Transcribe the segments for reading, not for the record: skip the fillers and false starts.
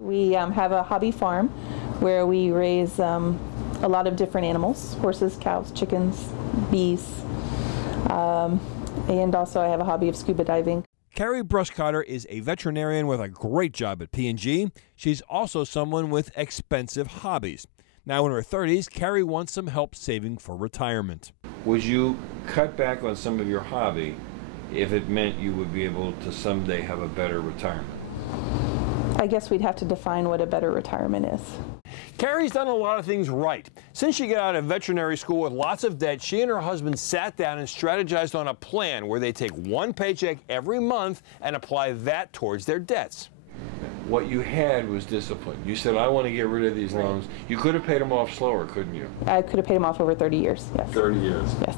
We have a hobby farm where we raise a lot of different animals: horses, cows, chickens, bees, and also I have a hobby of scuba diving. Carrie Brushcotter is a veterinarian with a great job at P&G. She's also someone with expensive hobbies. Now in her 30s, Carrie wants some help saving for retirement. Would you cut back on some of your hobby if it meant you would be able to someday have a better retirement? I guess we'd have to define what a better retirement is. Carrie's done a lot of things right. Since she got out of veterinary school with lots of debt, she and her husband sat down and strategized on a plan where they take one paycheck every month and apply that towards their debts. What you had was discipline. You said, I want to get rid of these loans. You could have paid them off slower, couldn't you? I could have paid them off over 30 years, yes. 30 years? Yes.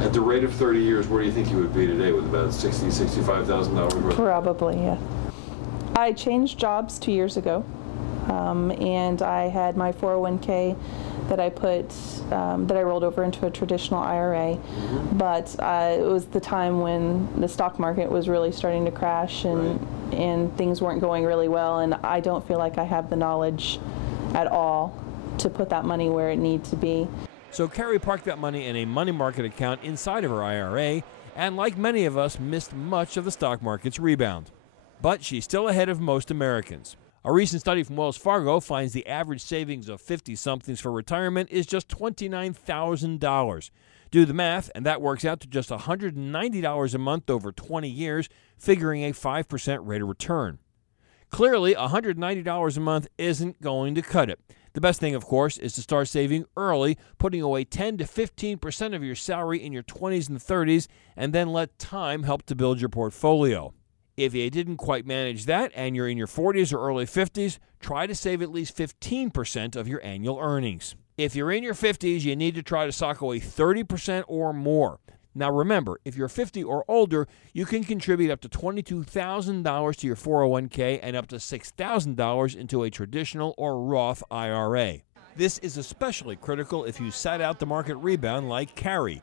At the rate of 30 years, where do you think you would be today with about $60,000, $65,000 worth? Probably, yeah. I changed jobs 2 years ago, and I had my 401k that I put, that I rolled over into a traditional IRA, but it was the time when the stock market was really starting to crash and things weren't going really well, and I don't feel like I have the knowledge at all to put that money where it needs to be. So Carrie parked that money in a money market account inside of her IRA, and like many of us, missed much of the stock market's rebound. But she's still ahead of most Americans. A recent study from Wells Fargo finds the average savings of 50-somethings for retirement is just $29,000. Do the math, and that works out to just $190 a month over 20 years, figuring a 5% rate of return. Clearly, $190 a month isn't going to cut it. The best thing, of course, is to start saving early, putting away 10 to 15% of your salary in your 20s and 30s, and then let time help to build your portfolio. If you didn't quite manage that and you're in your 40s or early 50s, try to save at least 15% of your annual earnings. If you're in your 50s, you need to try to sock away 30% or more. Now remember, if you're 50 or older, you can contribute up to $22,000 to your 401k and up to $6,000 into a traditional or Roth IRA. This is especially critical if you sat out the market rebound like Carrie.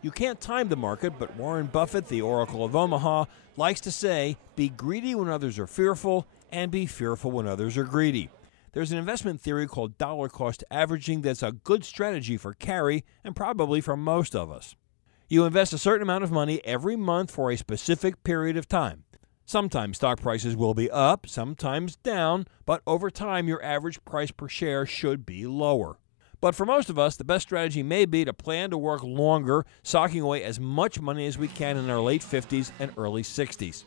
You can't time the market, but Warren Buffett, the Oracle of Omaha, likes to say, be greedy when others are fearful, and be fearful when others are greedy. There's an investment theory called dollar cost averaging that's a good strategy for Carrie and probably for most of us. You invest a certain amount of money every month for a specific period of time. Sometimes stock prices will be up, sometimes down, but over time your average price per share should be lower. But for most of us, the best strategy may be to plan to work longer, socking away as much money as we can in our late 50s and early 60s.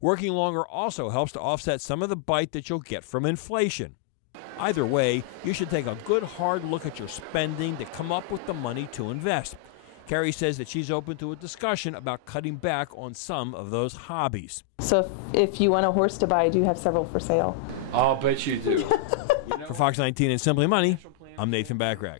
Working longer also helps to offset some of the bite that you'll get from inflation. Either way, you should take a good hard look at your spending to come up with the money to invest. Carrie says that she's open to a discussion about cutting back on some of those hobbies. So if you want a horse to buy, I do have several for sale. I'll bet you do. For Fox 19 and Simply Money, I'm Nathan Bachrach.